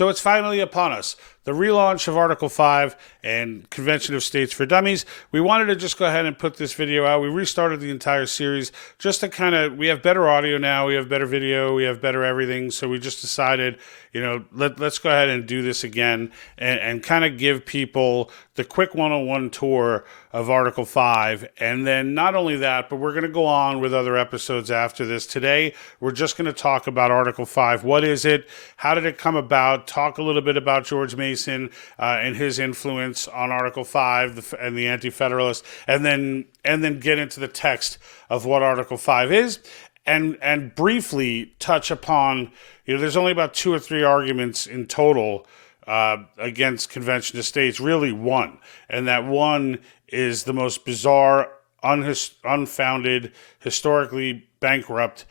So it's finally upon us. The relaunch of Article 5 and Convention of States for Dummies. We wanted to just go ahead and put this video out. We restarted the entire series just to we have better audio now, we have better video, we have better everything. So we just decided, let's go ahead and do this again and kind of give people the quick 101 tour of Article 5. And then not only that, but we're going to go on with other episodes after this. Today, we're just going to talk about Article 5. What is it? How did it come about? Talk a little bit about George Mason and his influence on Article 5 and the Anti-Federalists, and then get into the text of what Article 5 is, and briefly touch upon, there's only about 2 or 3 arguments in total against Convention of States, really one, and that one is the most bizarre, unfounded, historically bankrupt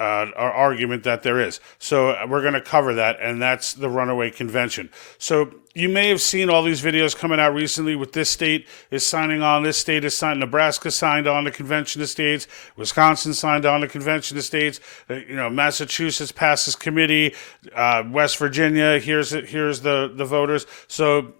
argument that there is. So we're going to cover that, and that's the runaway convention. So you may have seen all these videos coming out recently with this state is signing on, this state is signed, Nebraska signed on to Convention of States, Wisconsin signed on to Convention of States, Massachusetts passes committee, West Virginia, here's the voters. So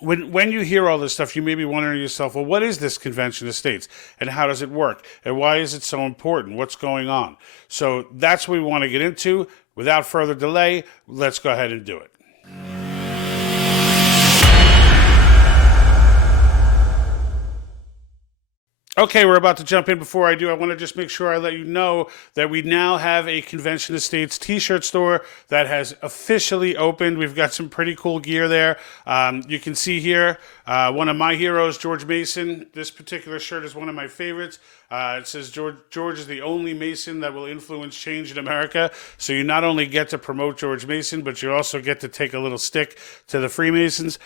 when you hear all this stuff, you may be wondering to yourself, well, what is this Convention of States and how does it work? And why is it so important? What's going on? So that's what we want to get into. Without further delay, let's go ahead and do it. Okay, we're about to jump in. Before I do, I want to just make sure I let you know that we now have a Convention of States t-shirt store that has officially opened. We've got some pretty cool gear there. You can see here one of my heroes, George Mason. This particular shirt is one of my favorites. It says George is the only Mason that will influence change in America. So you not only get to promote George Mason, but you also get to take a little stick to the Freemasons.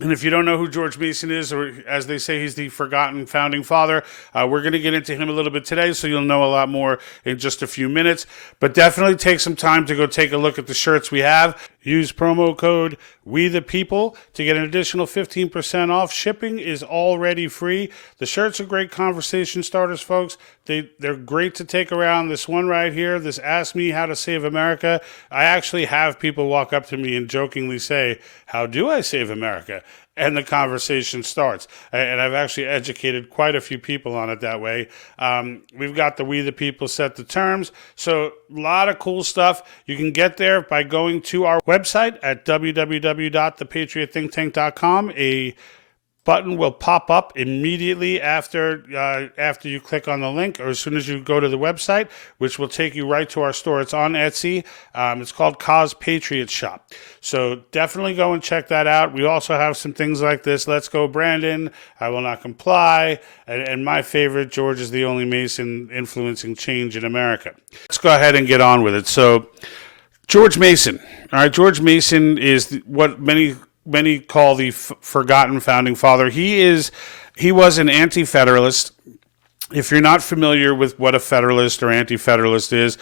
And if you don't know who George Mason is, or as they say, he's the forgotten founding father, we're going to get into him a little bit today, so you'll know a lot more in just a few minutes. But definitely take some time to go take a look at the shirts we have. Use promo code WeThePeople to get an additional 15% off. Shipping is already free. The shirts are great conversation starters, folks. They're great to take around. This one right here, this Ask Me How to Save America. I actually have people walk up to me and jokingly say, how do I save America? And the conversation starts. And I've actually educated quite a few people on it that way. We've got the We the People Set the Terms. So a lot of cool stuff. You can get there by going to our website at www.thepatriotthinktank.com. A button will pop up immediately after you click on the link, or as soon as you go to the website, which will take you right to our store. It's on Etsy. It's called Cause Patriot Shop. So definitely go and check that out. We also have some things like this. Let's Go Brandon, I Will Not Comply, and my favorite, George is the only Mason influencing change in America. Let's go ahead and get on with it. So George Mason. All right, George Mason is what many call the forgotten founding father. He was an anti-federalist. If you're not familiar with what a federalist or anti-federalist is,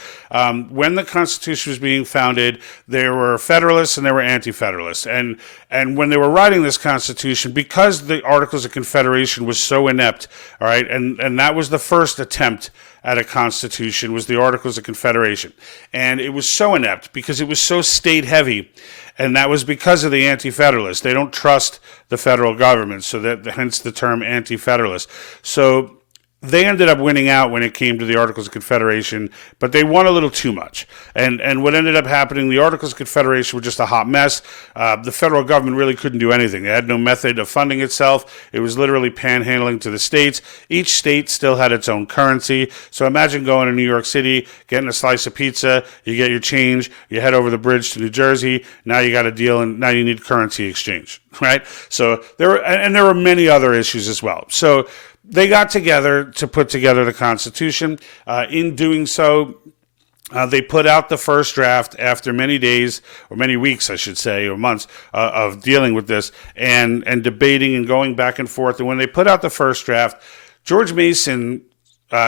when the Constitution was being founded, there were federalists and there were anti-federalists. And when they were writing this Constitution, because the Articles of Confederation was so inept, all right, and that was the first attempt at a constitution, was the Articles of Confederation. And it was so inept because it was so state-heavy, and that was because of the anti-federalists. They don't trust the federal government, so that hence the term anti-federalist. So they ended up winning out when it came to the Articles of Confederation, but they won a little too much. And what ended up happening, the Articles of Confederation were just a hot mess. The federal government really couldn't do anything. They had no method of funding itself. It was literally panhandling to the states. Each state still had its own currency. So imagine going to New York City, getting a slice of pizza, you get your change, you head over the bridge to New Jersey, now you got a deal, and now you need currency exchange, right? So there were many other issues as well. So they got together to put together the Constitution. In doing so, they put out the first draft after many days, or many weeks, I should say, or months of dealing with this and debating and going back and forth. And when they put out the first draft, George Mason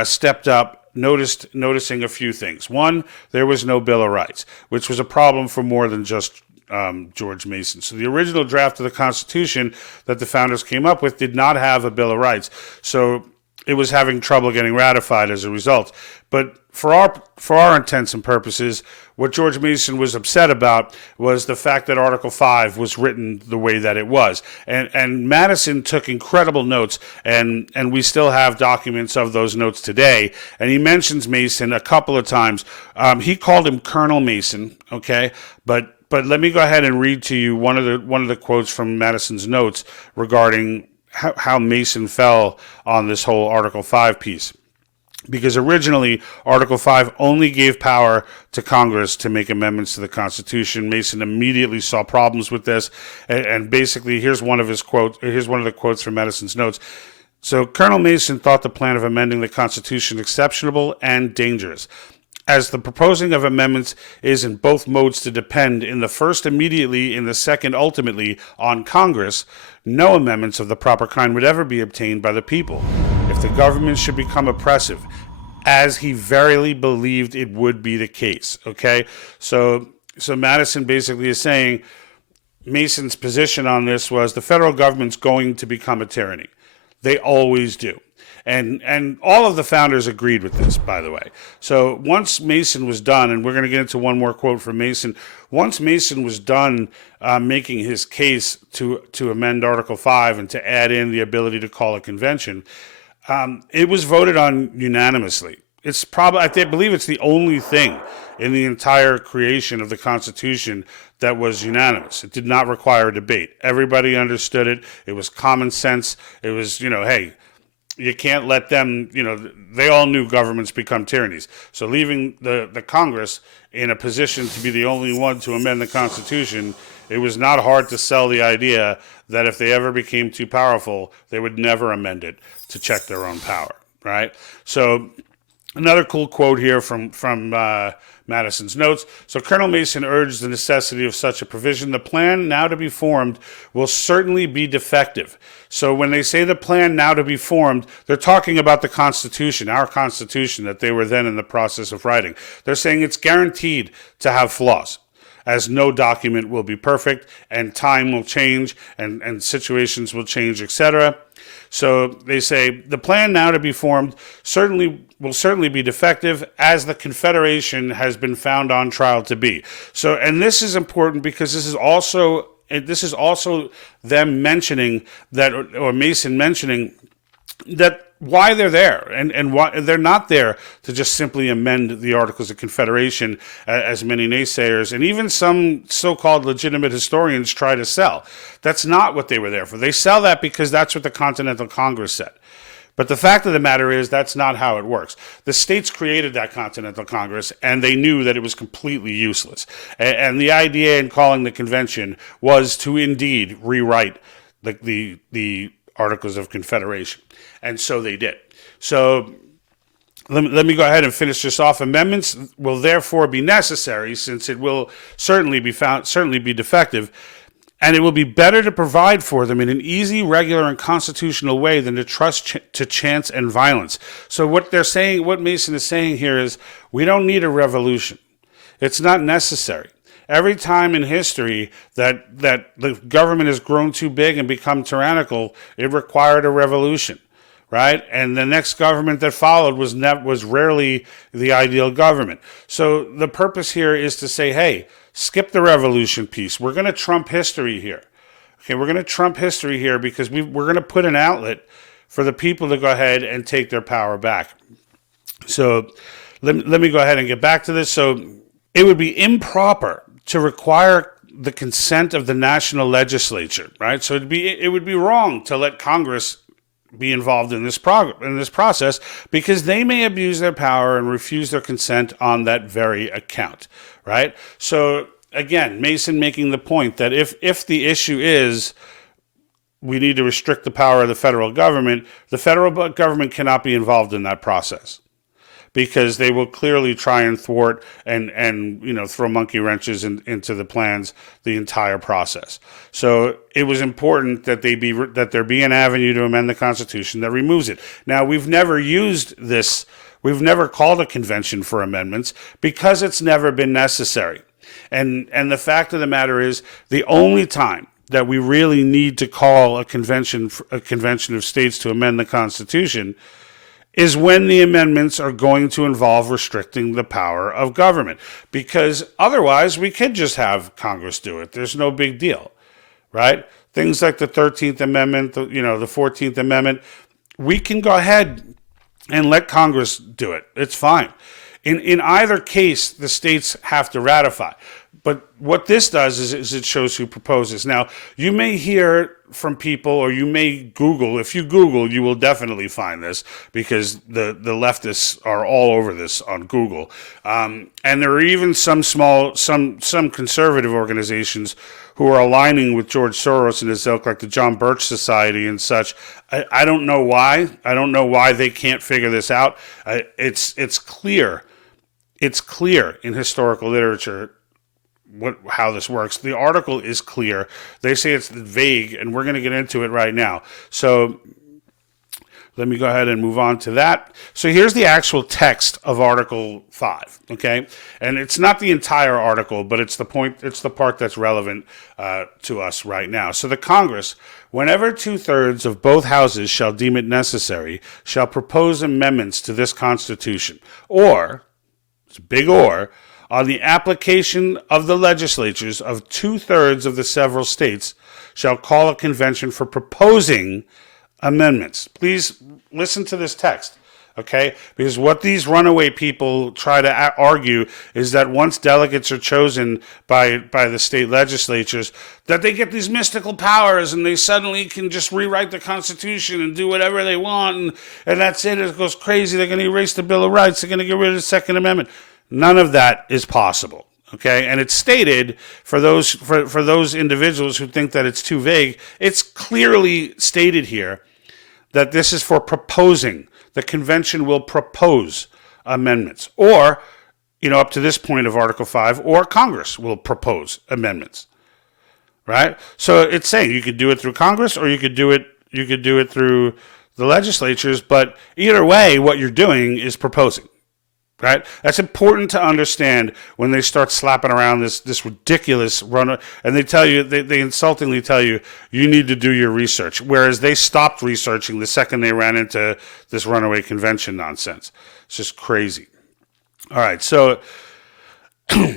stepped up, noticing a few things. One, there was no Bill of Rights, which was a problem for more than just George Mason. So the original draft of the Constitution that the founders came up with did not have a Bill of Rights. So it was having trouble getting ratified as a result. But for our intents and purposes, what George Mason was upset about was the fact that Article 5 was written the way that it was. And Madison took incredible notes, and we still have documents of those notes today. And he mentions Mason a couple of times. He called him Colonel Mason, okay? But let me go ahead and read to you one of the quotes from Madison's notes regarding how Mason fell on this whole Article 5 piece. Because originally, Article 5 only gave power to Congress to make amendments to the Constitution. Mason immediately saw problems with this, and basically, here's one of his quotes. Here's one of the quotes from Madison's notes. So, Colonel Mason thought the plan of amending the Constitution exceptionable and dangerous. As the proposing of amendments is in both modes to depend in the first immediately, in the second ultimately, on Congress, no amendments of the proper kind would ever be obtained by the people. If the government should become oppressive, as he verily believed it would be the case, okay? So Madison basically is saying Mason's position on this was the federal government's going to become a tyranny. They always do. And all of the founders agreed with this, by the way. So once Mason was done, and we're going to get into one more quote from Mason, once Mason was done making his case to amend Article 5 and to add in the ability to call a convention, it was voted on unanimously. It's probably, I believe it's the only thing in the entire creation of the Constitution that was unanimous. It did not require a debate. Everybody understood it. It was common sense. It was, hey, you can't let them, they all knew governments become tyrannies. So leaving the Congress in a position to be the only one to amend the Constitution, it was not hard to sell the idea that if they ever became too powerful, they would never amend it to check their own power, right? So another cool quote here from Madison's notes. So Colonel Mason urged the necessity of such a provision. The plan now to be formed will certainly be defective. So when they say the plan now to be formed, they're talking about the Constitution, our Constitution that they were then in the process of writing. They're saying it's guaranteed to have flaws, as no document will be perfect, and time will change, and situations will change, etc. So they say the plan now to be formed will certainly be defective, as the Confederation has been found on trial to be. So, and this is important because this is also them mentioning that, or Mason mentioning that why they're there, and why they're not there to just simply amend the Articles of Confederation, as many naysayers and even some so-called legitimate historians try to sell. That's not what they were there for. They sell that because that's what the Continental Congress said. But the fact of the matter is that's not how it works. The states created that Continental Congress, and they knew that it was completely useless. And the idea in calling the convention was to indeed rewrite the Articles of Confederation. And so they did. So let me go ahead and finish this off. Amendments will therefore be necessary, since it will certainly be defective, and it will be better to provide for them in an easy, regular, and constitutional way than to trust to chance and violence. So what they're saying, what Mason is saying here is, we don't need a revolution. It's not necessary. Every time in history that the government has grown too big and become tyrannical, it required a revolution, right? And the next government that followed was rarely the ideal government. So the purpose here is to say, hey, skip the revolution piece. We're going to trump history here. Okay, we're going to trump history here because we're going to put an outlet for the people to go ahead and take their power back. So let me go ahead and get back to this. So it would be improper to require the consent of the national legislature, right? So it would be wrong to let Congress be involved in this process, because they may abuse their power and refuse their consent on that very account, right? So again, Mason making the point that if the issue is we need to restrict the power of the federal government cannot be involved in that process, because they will clearly try and thwart and throw monkey wrenches into the plans, the entire process. So it was important that there be an avenue to amend the Constitution that removes it. Now, we've never used this. We've never called a convention for amendments because it's never been necessary. And the fact of the matter is, the only time that we really need to call a convention of states to amend the Constitution is when the amendments are going to involve restricting the power of government. Because otherwise, we could just have Congress do it. There's no big deal, right? Things like the 13th Amendment, the 14th Amendment, we can go ahead and let Congress do it. It's fine. In either case, the states have to ratify. But what this does is it shows who proposes. Now, you may hear from people, or you may Google. If you Google, you will definitely find this, because the leftists are all over this on Google. And there are even some conservative organizations who are aligning with George Soros and his ilk, like the John Birch Society and such. I don't know why. I don't know why they can't figure this out. It's clear. It's clear in historical literature how this works. The article is clear. They say it's vague, and we're going to get into it right now. So let me go ahead and move on to that. So here's the actual text of Article 5, okay? And it's not the entire article, but it's the part that's relevant to us right now. So the Congress, whenever 2/3 of both houses shall deem it necessary, shall propose amendments to this Constitution, or, it's a big or, on the application of the legislatures of 2/3 of the several states, shall call a convention for proposing amendments. Please listen to this text, okay? Because what these runaway people try to argue is that once delegates are chosen by the state legislatures, that they get these mystical powers and they suddenly can just rewrite the Constitution and do whatever they want, and that's it. It goes crazy. They're going to erase the Bill of Rights. They're going to get rid of the Second Amendment. None of that is possible, okay? And it's stated for those individuals who think that it's too vague. It's clearly stated here that this is for proposing. The convention will propose amendments, or, up to this point of Article 5, or Congress will propose amendments, right? So it's saying you could do it through Congress, or you could do it through the legislatures. But either way, what you're doing is proposing. Right? That's important to understand when they start slapping around this ridiculous run, and they insultingly tell you need to do your research, whereas they stopped researching the second they ran into this runaway convention nonsense. It's just crazy. All right, so all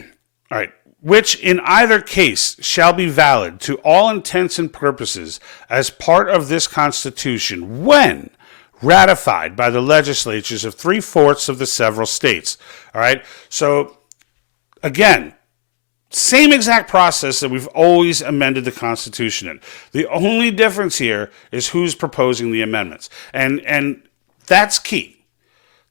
right, which in either case shall be valid to all intents and purposes as part of this Constitution when ratified by the legislatures of 3/4 of the several states. All right. So again, same exact process that we've always amended the Constitution in. The only difference here is who's proposing the amendments. And that's key.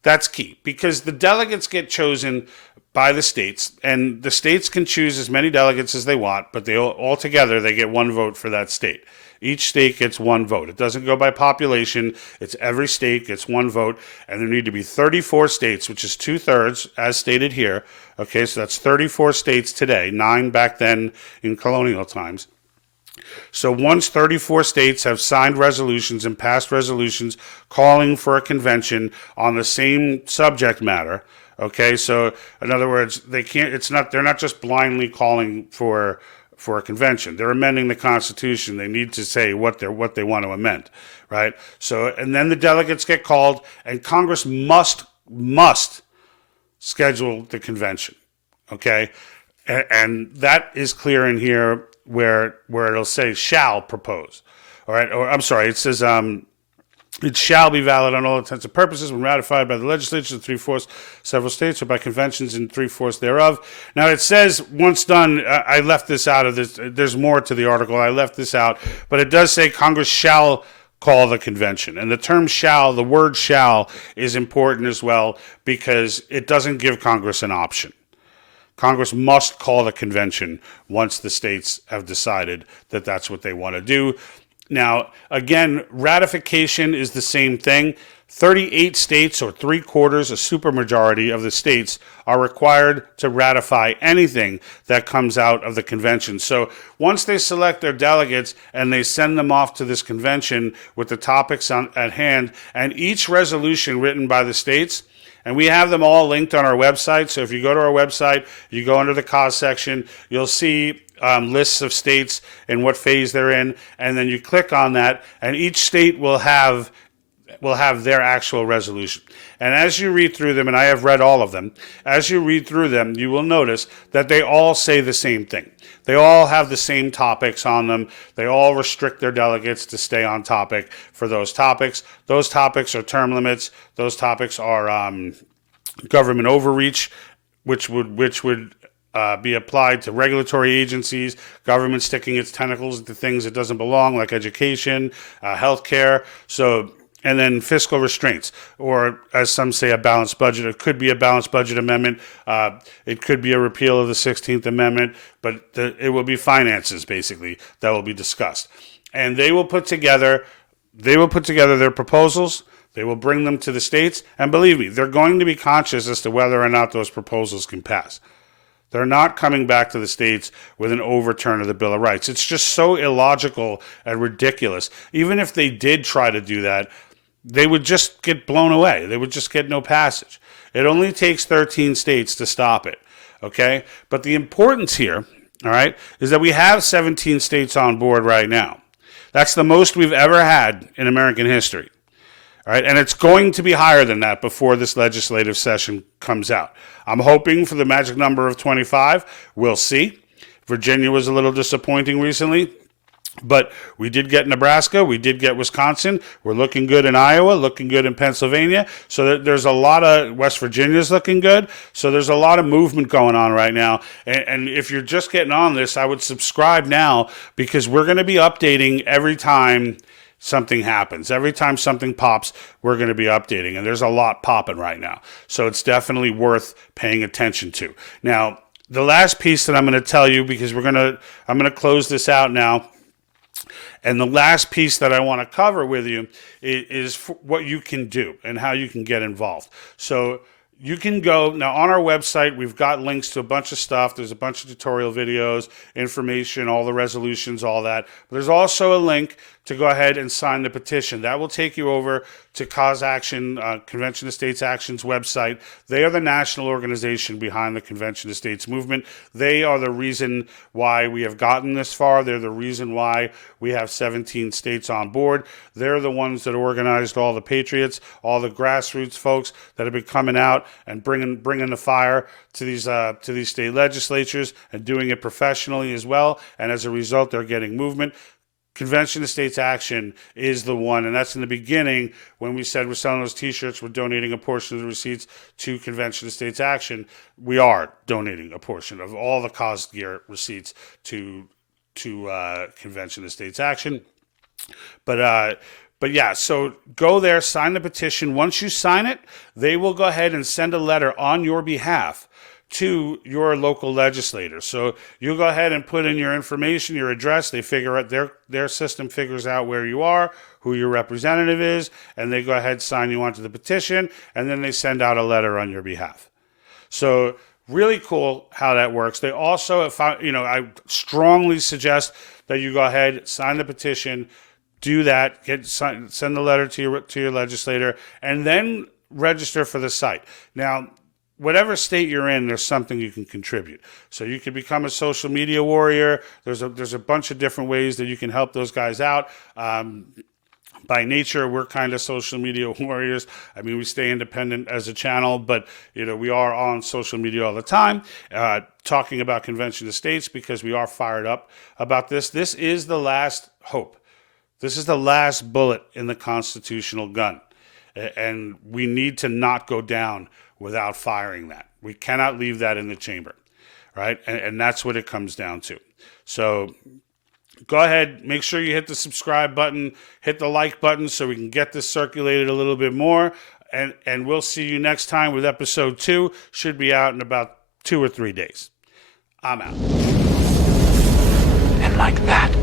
That's key, because the delegates get chosen by the states, and the states can choose as many delegates as they want, but all together they get one vote for that state. Each state gets one vote. It doesn't go by population. It's every state gets one vote, and there need to be 34 states, which is 2/3, as stated here. Okay, so that's 34 states today, 9 back then in colonial times. So once 34 states have signed resolutions and passed resolutions calling for a convention on the same subject matter, okay, so in other words, they're not just blindly calling for a convention. They're amending the Constitution. They need to say what they want to amend, right? So, and then the delegates get called, and Congress must schedule the convention, okay? And that is clear in here where it'll say shall propose, all right? Or I'm sorry, it says it shall be valid on all intents and purposes when ratified by the legislature of 3/4 several states or by conventions in 3/4 thereof. Now it says once done, I left this out of this. There's more to the article. I left this out, but it does say Congress shall call the convention. And the term shall, the word shall, is important as well because it doesn't give Congress an option. Congress must call the convention once the states have decided that that's what they want to do. Now, again, ratification is the same thing. 38 states, or 3/4, a supermajority of the states, are required to ratify anything that comes out of the convention. So once they select their delegates and they send them off to this convention with the topics at hand, and each resolution written by the states, and we have them all linked on our website. So if you go to our website, you go under the cause section, you'll see lists of states and what phase they're in, and then you click on that, and each state will have will have their actual resolution. And as you read through them, and I have read all of them, as you read through them, you will notice that they all say the same thing. They all have the same topics on them. They all restrict their delegates to stay on topic for those topics. Those topics are term limits. Those topics are government overreach, which would be applied to regulatory agencies, government sticking its tentacles into things it doesn't belong, like education, healthcare. And then fiscal restraints, or as some say, a balanced budget. It could be a balanced budget amendment. It could be a repeal of the 16th Amendment, but it will be finances, basically, that will be discussed. And they will put together their proposals. They will bring them to the states. And believe me, they're going to be conscious as to whether or not those proposals can pass. They're not coming back to the states with an overturn of the Bill of Rights. It's just so illogical and ridiculous. Even if they did try to do that, they would just get blown away. They would just get no passage. It only takes 13 states to stop it, okay? But the importance here, all right, is that we have 17 states on board right now. That's the most we've ever had in American history, all right? And it's going to be higher than that before this legislative session comes out. I'm hoping for the magic number of 25. We'll see. Virginia was a little disappointing recently. But we did get Nebraska, we did get Wisconsin, we're looking good in Iowa, looking good in Pennsylvania, so there's a lot of, West Virginia's looking good, so there's a lot of movement going on right now, and if you're just getting on this, I would subscribe now, because we're going to be updating every time something happens. Every time something pops, we're going to be updating, and there's a lot popping right now, so it's definitely worth paying attention to. Now, the last piece that I'm going to tell you, because I'm going to close this out now, and the last piece that I want to cover with you is what you can do and how you can get involved. So you can go, now on our website, we've got links to a bunch of stuff. There's a bunch of tutorial videos, information, all the resolutions, all that. But there's also a link to go ahead and sign the petition. That will take you over to Cause Action, Convention of States Action's website. They are the national organization behind the Convention of States movement. They are the reason why we have gotten this far. They're the reason why we have 17 states on board. They're the ones that organized all the Patriots, all the grassroots folks that have been coming out and bringing the fire to these state legislatures and doing it professionally as well. And as a result, they're getting movement. Convention of States Action is the one, and that's in the beginning when we said we're selling those T-shirts, we're donating a portion of the receipts to Convention of States Action. We are donating a portion of all the cause gear receipts to Convention of States Action. But yeah, so go there, sign the petition. Once you sign it, they will go ahead and send a letter on your behalf to your local legislator. So you go ahead and put in your information, your address. They figure out, their system figures out where you are, who your representative is, and they go ahead, sign you onto the petition, and then they send out a letter on your behalf. So really cool how that works. They also, I strongly suggest that you go ahead, sign the petition, do that, send the letter to your legislator, and then register for the site. Now, whatever state you're in, there's something you can contribute. So you can become a social media warrior. There's a bunch of different ways that you can help those guys out. By nature, we're kind of social media warriors. I mean, we stay independent as a channel, but we are on social media all the time, talking about Convention of States, because we are fired up about this. This is the last hope. This is the last bullet in the constitutional gun, and we need to not go down without firing that. We cannot leave that in the chamber, right? And that's what it comes down to. So go ahead, make sure you hit the subscribe button, hit the like button so we can get this circulated a little bit more. And we'll see you next time with episode 2. Should be out in about 2 or 3 days. I'm out. And like that,